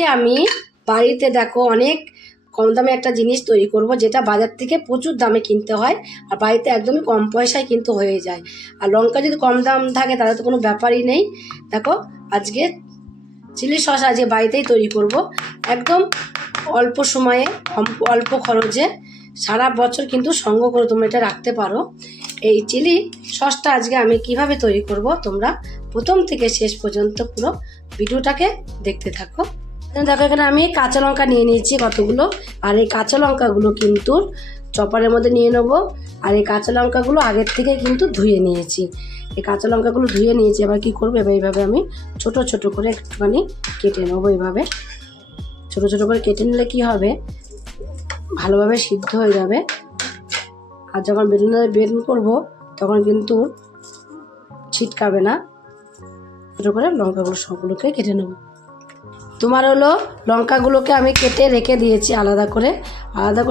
আজকে আমি বাড়িতে দেখো অনেক কম দামে একটা জিনিস তৈরি করব, যেটা বাজার থেকে প্রচুর দামে কিনতে হয় আর বাড়িতে একদমই কম পয়সায় কিন্তু হয়ে যায়। আর লঙ্কা যদি কম দাম থাকে তাহলে তো কোনো ব্যাপারই নেই। দেখো আজকে চিলি সস আজকে বাড়িতেই তৈরি করব, একদম অল্প সময়ে অল্প খরচে। সারা বছর কিন্তু সংগ্রহ করে তোমরা এটা রাখতে পারো। এই চিলি সসটা আজকে আমি কিভাবে তৈরি করব, তোমরা প্রথম থেকে শেষ পর্যন্ত পুরো ভিডিওটাকে দেখতে থাকো। দেখো এখানে আমি কাঁচা লঙ্কা নিয়ে নিয়েছি কতগুলো, আর এই কাঁচা লঙ্কাগুলো কিন্তু চপারের মধ্যে নিয়ে নেবো। আর এই কাঁচা লঙ্কাগুলো আগের থেকে কিন্তু ধুয়ে নিয়েছি। এই কাঁচা লঙ্কাগুলো ধুয়ে নিয়েছি। এবার কী করবো, এবার এইভাবে আমি ছোট ছোট করে একটুখানি কেটে নেবো। এইভাবে ছোট ছোট করে কেটে নিলে কী হবে, ভালোভাবে সিদ্ধ হয়ে যাবে। আর যখন বের করবো তখন কিন্তু ছিটকাবে না। ছোট করে লঙ্কাগুলো সবগুলোকে কেটে নেবো। তোমার হলো লঙ্কাগুলোকে আমি কেটে রেখে দিয়েছি আলাদা করে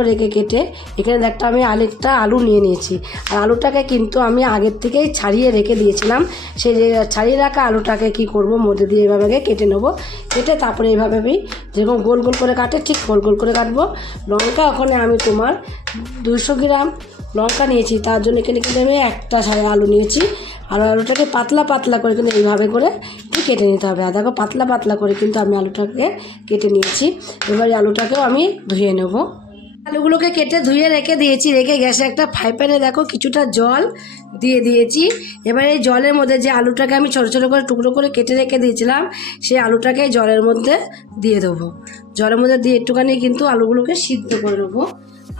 রেখে কেটে এখানে একটা আমি আরেকটা আলু নিয়ে নিয়েছি। আর আলুটাকে কিন্তু আমি আগের থেকেই ছাড়িয়ে রেখে দিয়েছিলাম। সেই ছাড়িয়ে রাখা আলুটাকে কি করব, মধ্যে দিয়ে এইভাবে কেটে নেব। কেটে তারপরে এইভাবে আমি যেরকম গোল গোল করে কাটে ঠিক গোল গোল করে কাটবো। লঙ্কা ওখানে আমি তোমার 200 গ্রাম লঙ্কা নিয়েছি, তার জন্য এখানে কিন্তু আমি একটা আলু নিয়েছি। আর আলুটাকে পাতলা পাতলা করে কিন্তু এইভাবে করে কেটে নিতে হবে। আর দেখো পাতলা পাতলা করে কিন্তু আমি আলুটাকে কেটে নিয়েছি। এবারে আলুটাকেও আমি ধুয়ে নেব। আলুগুলোকে কেটে ধুয়ে রেখে দিয়েছি। রেখে গ্যাসে একটা ফ্রাই প্যানে দেখো কিছুটা জল দিয়ে দিয়েছি। এবার এই জলের মধ্যে যে আলুটাকে আমি ছোটো ছোটো করে টুকরো করে কেটে রেখে দিয়েছিলাম, সেই আলুটাকে জলের মধ্যে দিয়ে দেবো। জলের মধ্যে দিয়ে একটুখানি কিন্তু আলুগুলোকে সিদ্ধ করে নেবো।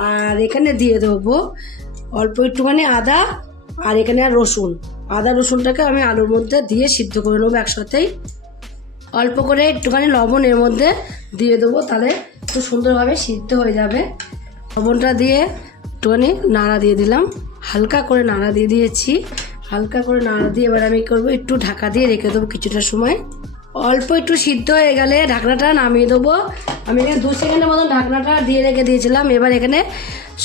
আর এখানে দিয়ে দেবো অল্প একটুখানি আদা, আর এখানে রসুন। আদা রসুনটাকে আমি আলুর মধ্যে দিয়ে সিদ্ধ করে নেবো একসাথেই। অল্প করে একটুখানি লবণ এর মধ্যে দিয়ে দেবো, তাহলে খুব সুন্দরভাবে সিদ্ধ হয়ে যাবে। লবণটা দিয়ে একটুখানি নাড়া দিয়ে দিলাম, হালকা করে নাড়া দিয়ে দিয়েছি। হালকা করে নাড়া দিয়ে এবার আমি করবো একটু ঢাকা দিয়ে রেখে দেবো কিছুটা সময়। অল্প একটু সিদ্ধ হয়ে গেলে ঢাকনাটা নামিয়ে দেবো। আমি এখানে 2 সেকেন্ডের মতন ঢাকনাটা দিয়ে রেখে দিয়েছিলাম। এবার এখানে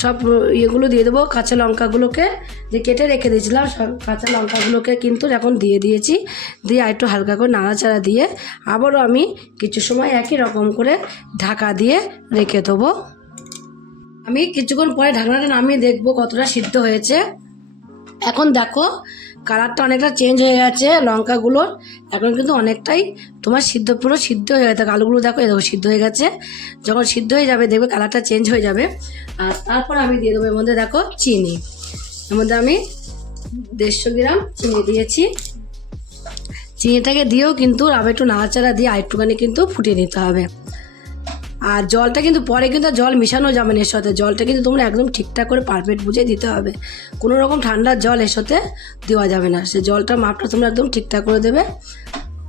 সব ইয়েগুলো দিয়ে দেবো, কাঁচা লঙ্কাগুলোকে যে কেটে রেখে দিয়েছিলাম সব কাঁচা লঙ্কাগুলোকে কিন্তু এখন দিয়ে দিয়েছি। দিয়ে একটু হালকা করে নাড়াচাড়া দিয়ে আবারও আমি কিছু সময় একই রকম করে ঢাকা দিয়ে রেখে দেবো। আমি কিছুক্ষণ পরে ঢাকনাটা নামিয়ে দেখবো কতটা সিদ্ধ হয়েছে। এখন দেখো কালারটা অনেকটা চেঞ্জ হয়ে গেছে লঙ্কাগুলোর। এখন কিন্তু অনেকটাই তোমার পুরো সিদ্ধ হয়ে গেছে। আলুগুলো দেখো সিদ্ধ হয়ে গেছে। যখন সিদ্ধ হয়ে যাবে দেখবে কালারটা চেঞ্জ হয়ে যাবে। আর তারপর আমি দিয়ে দেবো এর মধ্যে দেখো চিনি। এর মধ্যে আমি 150 গ্রাম চিনি দিয়েছি। চিনিটাকে দিয়েও কিন্তু আবার একটু নাড়াচাড়া দিয়ে আরেকটুখানি কিন্তু ফুটিয়ে নিতে হবে। আর জলটা কিন্তু পরে কিন্তু জল মেশানো যাবে না এর সাথে। জলটা কিন্তু তোমরা একদম ঠিকঠাক করে পারফেক্ট বুঝে দিতে হবে। কোনো রকম ঠান্ডার জল এর সাথে দেওয়া যাবে না। সে জলটার মাপটা তোমরা একদম ঠিকঠাক করে দেবে।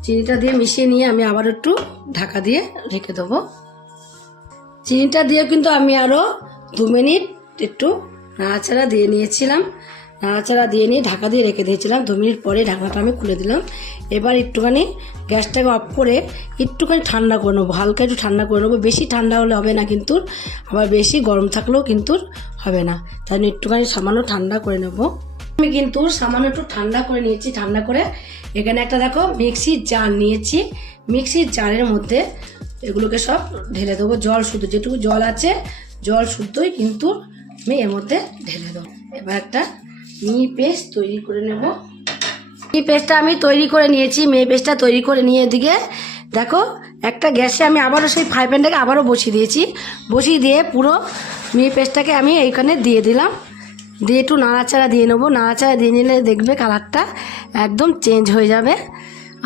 চিনিটা দিয়ে মিশিয়ে নিয়ে আমি আবার একটু ঢাকা দিয়ে রেখে দেবো। চিনিটা দিয়ে কিন্তু আমি আরও 2 মিনিট একটু নাড়াচাড়া দিয়ে নিয়েছিলাম। নাড়াচাড়া দিয়ে নিয়ে ঢাকা দিয়ে রেখে দিয়েছিলাম। 2 মিনিট পরে ঢাকনাটা আমি খুলে দিলাম। এবার একটুখানি গ্যাসটাকে অফ করে একটুখানি ঠান্ডা করে নেবো, হালকা একটু ঠান্ডা করে নেবো। বেশি ঠান্ডা হলে হবে না কিন্তু, আবার বেশি গরম থাকলেও কিন্তু হবে না। তাই জন্য একটুখানি সামান্য ঠান্ডা করে নেবো। আমি কিন্তু সামান্য একটু ঠান্ডা করে নিয়েছি। ঠান্ডা করে এখানে একটা দেখো মিক্সির জার নিয়েছি। মিক্সির জারের মধ্যে এগুলোকে সব ঢেলে দেবো। জল শুদ্ধ যেটুকু জল আছে জল শুদ্ধই কিন্তু আমি এর মধ্যে ঢেলে দেবো। এবার একটা মিহি পেস্ট তৈরি করে নেব। মিহি পেস্টটা আমি তৈরি করে নিয়েছি। মিহি পেস্টটা তৈরি করে নিয়ে এদিকে দেখো একটা গ্যাসে আমি আবারও সেই ফ্রাই প্যানটাকে আবারও বসিয়ে দিয়েছি। বসিয়ে দিয়ে পুরো মিহি পেস্টটাকে আমি এইখানে দিয়ে দিলাম। দিয়ে একটু নাড়াচাড়া দিয়ে নেবো। নাড়াচাড়া দিয়ে নিলে দেখবে কালারটা একদম চেঞ্জ হয়ে যাবে।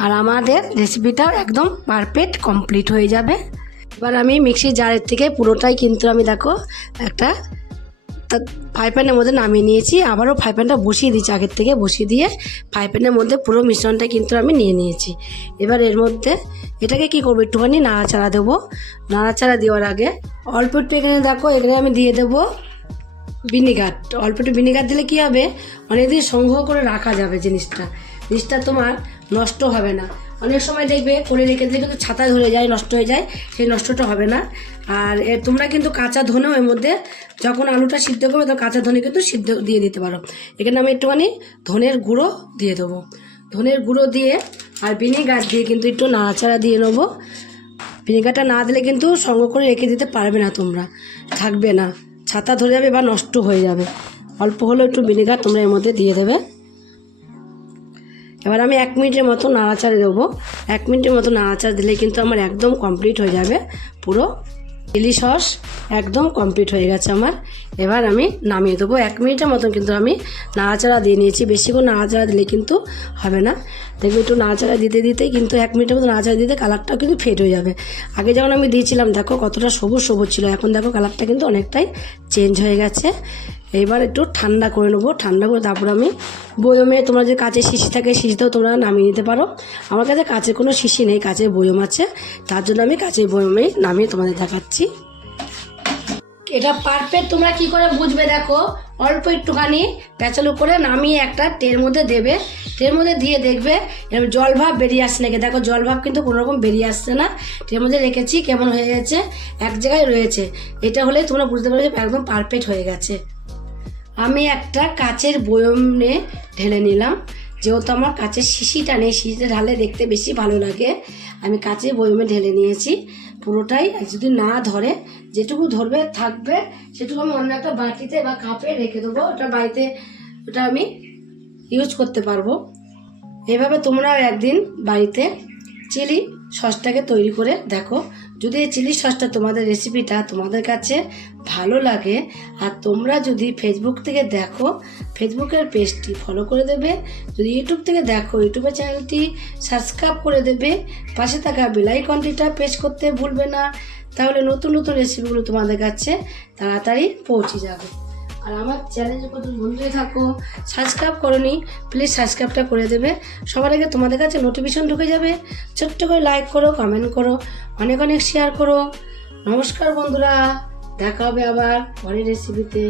আর আমাদের রেসিপিটাও একদম পারফেক্ট কমপ্লিট হয়ে যাবে। এবার আমি মিক্সির জারের থেকে পুরোটাই কিন্তু আমি দেখো একটা ফ্রাই প্যানের মধ্যে নামিয়ে নিয়েছি। আবারও ফ্রাই প্যানটা বসিয়ে দিয়েছি, আগের থেকে বসিয়ে দিয়ে ফ্রাই প্যানের মধ্যে পুরো মিশ্রণটা কিন্তু আমি নিয়ে নিয়েছি। এবার এর মধ্যে এটাকে কি করবো, একটুখানি নাড়াচাড়া দেবো। নাড়াচাড়া দেওয়ার আগে অল্প একটু এখানে দেখো এখানে আমি দিয়ে দেবো ভিনিগার। অল্প একটু ভিনিগার দিলে কী হবে, অনেকদিন সংগ্রহ করে রাখা যাবে। জিনিসটা তোমার নষ্ট হবে না। অনেক সময় দেখবে করে রেখে দিলে কিন্তু ছাতায় ধরে যায়, নষ্ট হয়ে যায়। সেই নষ্টটা হবে না। আর তোমরা কিন্তু কাঁচা ধনেও এর মধ্যে যখন আলুটা সিদ্ধ করবে তখন কাঁচা ধনে কিন্তু সিদ্ধ দিয়ে দিতে পারো। এখানে আমি একটুখানি ধনের গুঁড়ো দিয়ে দেবো। ধনের গুঁড়ো দিয়ে আর ভিনেগার দিয়ে কিন্তু একটু নাড়াচাড়া দিয়ে নেবো। ভিনেগারটা না দিলে কিন্তু সঙ্গে করে রেখে দিতে পারবে না তোমরা, থাকবে না, ছাতা ধরে যাবে বা নষ্ট হয়ে যাবে। অল্প হলেও একটু ভিনেগার তোমরা এর মধ্যে দিয়ে দেবে। এবার আমি 1 মিনিটের মতো নাড়াচাড়া দেবো। 1 মিনিটের মতো নাড়াচাড়া দিলে কিন্তু আমার একদম কমপ্লিট হয়ে যাবে। পুরো চিলি সস একদম কমপ্লিট হয়ে গেছে আমার। এবার আমি নামিয়ে দেবো। 1 মিনিটের মতন কিন্তু আমি নাড়াচাড়া দিয়ে নিয়েছি, বেশিক্ষণ নাড়াচাড়া দিলে কিন্তু হবে না। দেখবে একটু নাড়াচাড়া দিতে দিতেই কিন্তু 1 মিনিটের মতো নাড়াচাড়া দিতে কালারটাও কিন্তু ফেড হয়ে যাবে। আগে যখন আমি দিয়েছিলাম দেখো কতটা সবুজ সবুজ ছিল, এখন দেখো কালারটা কিন্তু অনেকটাই চেঞ্জ হয়ে গেছে। এবার একটু ঠান্ডা করে নেবো। ঠান্ডা করে তারপর আমি বয়মে, তোমরা যে কাঁচের শিশি থাকে শিশিতেও তোমরা নামিয়ে নিতে পারো। আমার কাছে কাঁচের কোনো শিশি নেই, কাঁচের বয়ম আছে, তার জন্য আমি কাঁচের বয়মেই নামিয়ে তোমাদের দেখাচ্ছি। এটা পারফেক্ট তোমরা কি করে বুঝবে দেখো, অল্প একটুখানি প্যাচালো করে নামিয়ে একটা ট্রের মধ্যে দেবে। ট্রের মধ্যে দিয়ে দেখবে এরকম জল ভাব বেরিয়ে আসছে নাকি। দেখো জল ভাব কিন্তু কোনো রকম বেরিয়ে আসছে না। ট্রের মধ্যে রেখেছি, কেমন হয়ে গেছে, এক জায়গায় রয়েছে। এটা হলে তোমরা বুঝতে পারবে যে একদম পারফেক্ট হয়ে গেছে। আমি একটা কাচের বয়মে ঢেলে নিলাম, যেহেতু আমার কাচের শিশিটা নেই, শিশিতে ঢালে দেখতে বেশি ভালো লাগে। আমি কাচের বয়মে ঢেলে নিয়েছি পুরোটাই। যদি না ধরে, যেটুকু ধরবে থাকবে সেটুকু আমি অন্য একটা বাটিতে বা কাপে রেখে দেবো। ওটা বাড়িতে ওটা আমি ইউজ করতে পারবো। এভাবে তোমরাও একদিন বাড়িতে চিলি সসটাকে তৈরি করে দেখো। যদি এই চিলি সসটা তোমাদের রেসিপিটা তোমাদের কাছে ভালো লাগে, আর তোমরা যদি ফেসবুক থেকে দেখো ফেসবুকের পেজটি ফলো করে দেবে, যদি ইউটিউব থেকে দেখো ইউটিউবের চ্যানেলটি সাবস্ক্রাইব করে দেবে, পাশে থাকা বেল আইকনটিটা প্রেস করতে ভুলবে না। তাহলে নতুন নতুন রেসিপিগুলো তোমাদের কাছে তাড়াতাড়ি পৌঁছে যাবে। আর আমার চ্যানেলে কত বন্ধুই থাকো, সাবস্ক্রাইব করোনি, প্লিজ সাবস্ক্রাইবটা করে দেবে। সবার আগে তোমাদের কাছে নোটিফিকেশন ঢুকে যাবে। ছোট্ট করে লাইক করো, কমেন্ট করো, অনেক অনেক শেয়ার করো। নমস্কার বন্ধুরা, দেখা হবে আবার পরের রেসিপিতে।